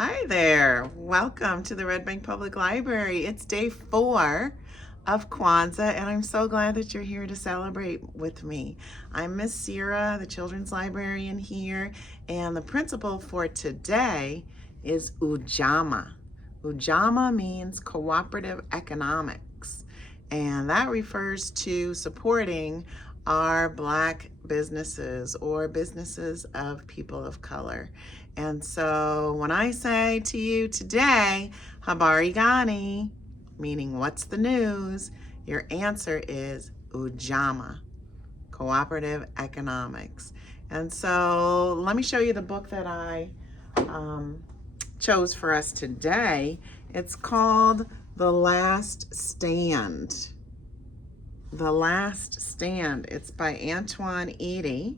Hi there. Welcome to the Red Bank Public Library. It's day 4 of Kwanzaa, and I'm so glad that you're here to celebrate with me. I'm Miss Sierra, the children's librarian here, and the principle for today is Ujama. Ujama means Cooperative Economics, and that refers to supporting our Black businesses or businesses of people of color. And so when I say to you today, Habari Gani, meaning what's the news, your answer is Ujama, Cooperative Economics. And so let me show you the book that I chose for us today. It's called The Last Stand. The Last Stand. It's by Antwan Eady.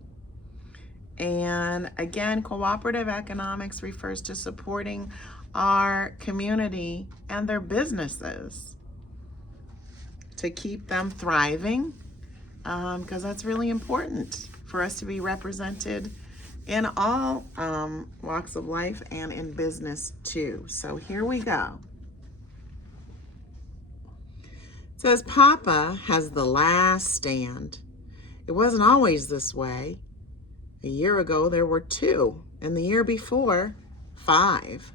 And again, cooperative economics refers to supporting our community and their businesses to keep them thriving, because that's really important for us to be represented in all walks of life and in business too. So here we go. It says, Papa has the last stand. It wasn't always this way. A year ago, there were 2, and the year before, 5.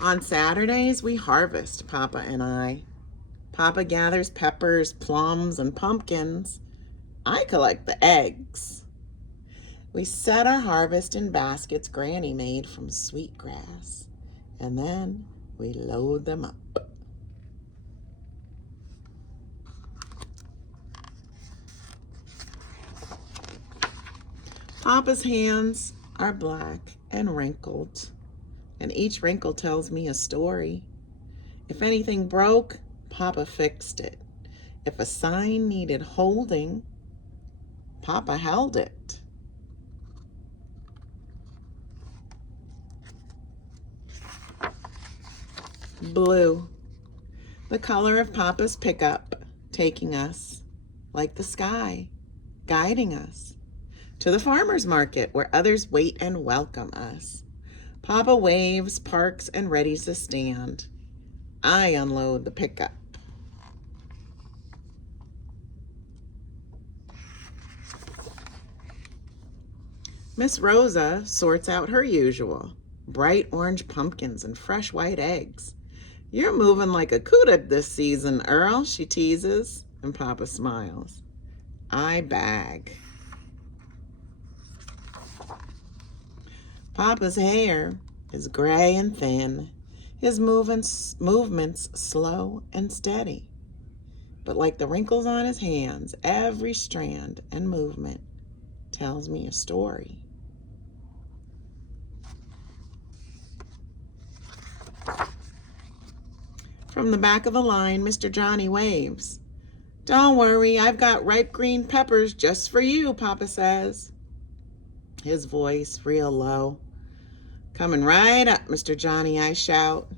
On Saturdays, we harvest, Papa and I. Papa gathers peppers, plums, and pumpkins. I collect the eggs. We set our harvest in baskets Granny made from sweet grass, and then we load them up. Papa's hands are black and wrinkled, and each wrinkle tells me a story. If anything broke, Papa fixed it. If a sign needed holding, Papa held it. Blue, the color of Papa's pickup, taking us, like the sky, guiding us to the farmer's market where others wait and welcome us. Papa waves, parks, and readies to stand. I unload the pickup. Miss Rosa sorts out her usual, bright orange pumpkins and fresh white eggs. You're moving like a cuda this season, Earl, she teases, and Papa smiles. I bag. Papa's hair is gray and thin, his movements slow and steady. But like the wrinkles on his hands, every strand and movement tells me a story. From the back of a line, Mr. Johnny waves. Don't worry, I've got ripe green peppers just for you, Papa says. His voice real low. Coming right up, Mr. Johnny, I shout.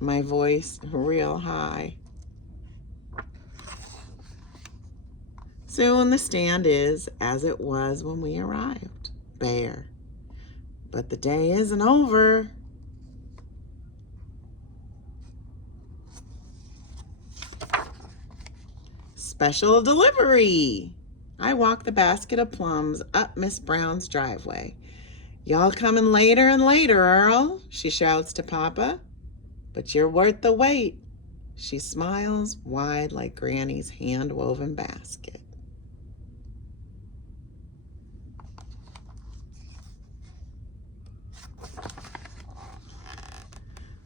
My voice real high. Soon the stand is as it was when we arrived, bare. But the day isn't over. Special delivery. I walk the basket of plums up Miss Brown's driveway. Y'all coming later and later, Earl, she shouts to Papa. But you're worth the wait. She smiles wide like Granny's hand-woven basket.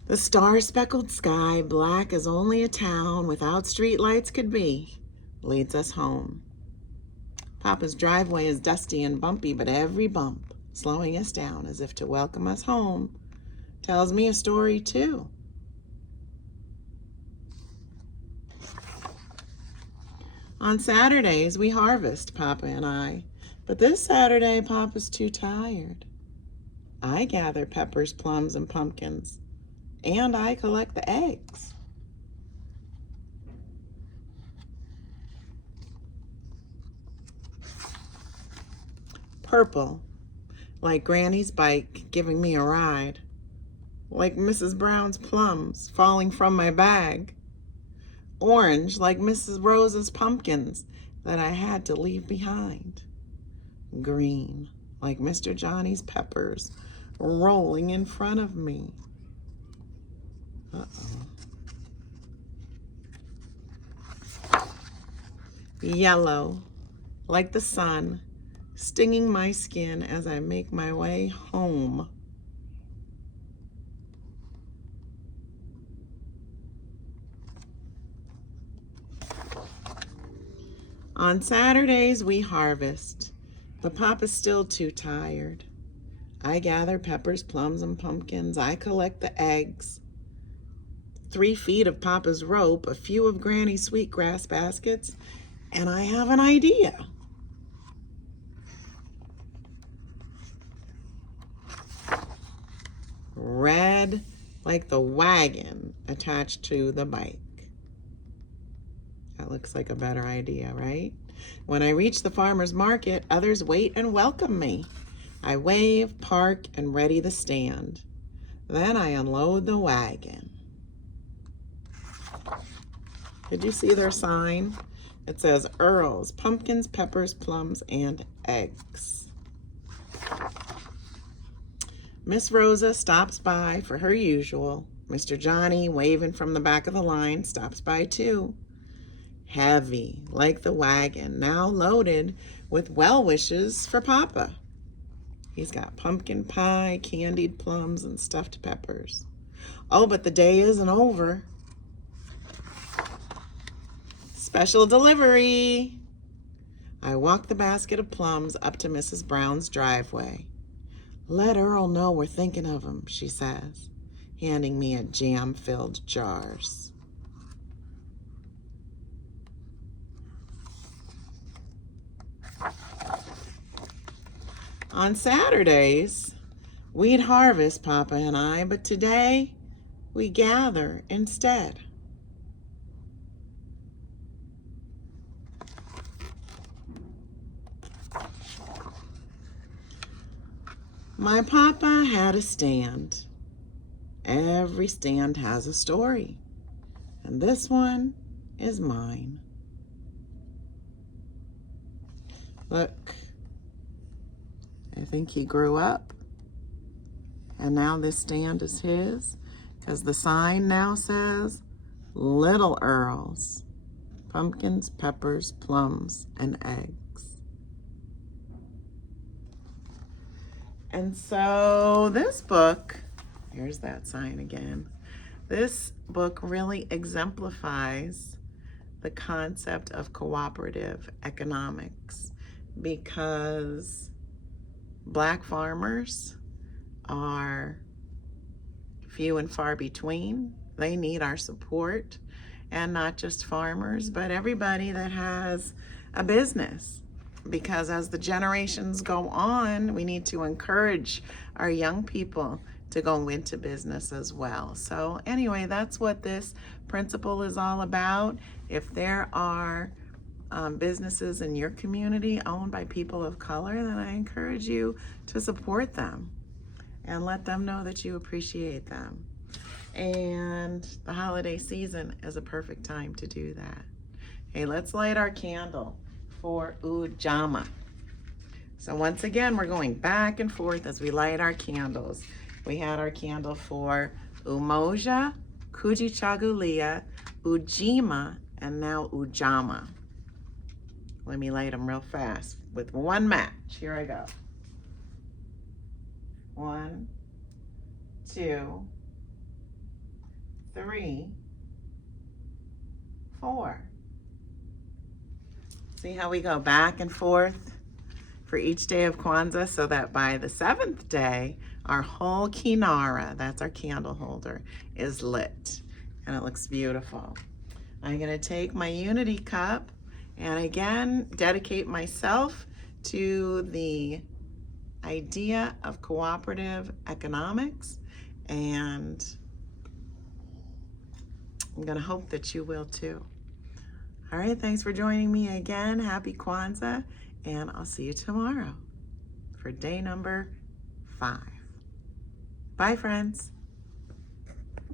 The star-speckled sky, black as only a town without streetlights could be, leads us home. Papa's driveway is dusty and bumpy, but every bump, slowing us down as if to welcome us home, tells me a story too. On Saturdays, we harvest, Papa and I, but this Saturday, Papa's too tired. I gather peppers, plums, and pumpkins, and I collect the eggs. Purple, like Granny's bike giving me a ride, like Mrs. Brown's plums falling from my bag, orange like Mrs. Rose's pumpkins that I had to leave behind, green like Mr. Johnny's peppers rolling in front of me. Uh-oh. Yellow like the sun stinging my skin as I make my way home. On Saturdays we harvest, but Papa's still too tired. I gather peppers, plums, and pumpkins. I collect the eggs. 3 feet of Papa's rope, a few of Granny's sweetgrass baskets, and I have an idea. Red like the wagon attached to the bike. That looks like a better idea, right? When I reach the farmer's market, others wait and welcome me. I wave, park, and ready the stand. Then I unload the wagon. Did you see their sign? It says Earls, pumpkins, peppers, plums, and eggs. Miss Rosa stops by for her usual. Mr. Johnny, waving from the back of the line, stops by too. Heavy, like the wagon, now loaded with well wishes for Papa. He's got pumpkin pie, candied plums, and stuffed peppers. Oh, but the day isn't over. Special delivery. I walk the basket of plums up to Mrs. Brown's driveway. Let Earl know we're thinking of him, she says, handing me a jam-filled jars. On Saturdays, we'd harvest, Papa and I, but today we gather instead. My Papa had a stand. Every stand has a story, and this one is mine. Look, I think he grew up, and now this stand is his, because the sign now says, Little Earls, pumpkins, peppers, plums, and eggs. And so this book, here's that sign again. This book really exemplifies the concept of cooperative economics, because Black farmers are few and far between. They need our support, and not just farmers, but everybody that has a business. Because as the generations go on, we need to encourage our young people to go into business as well. So anyway, that's what this principle is all about. If there are businesses in your community owned by people of color, then I encourage you to support them and let them know that you appreciate them. And the holiday season is a perfect time to do that. Hey, let's light our candle for Ujama. So once again, we're going back and forth as we light our candles. We had our candle for Umoja, Kujichagulia, Ujima, and now Ujama. Let me light them real fast with one match. Here I go. 1, 2, 3, 4. See how we go back and forth for each day of Kwanzaa, so that by the 7th day, our whole Kinara, that's our candle holder, is lit. And it looks beautiful. I'm gonna take my unity cup and again, dedicate myself to the idea of cooperative economics, and I'm gonna hope that you will too. All right, thanks for joining me again. Happy Kwanzaa, and I'll see you tomorrow for day number 5. Bye, friends.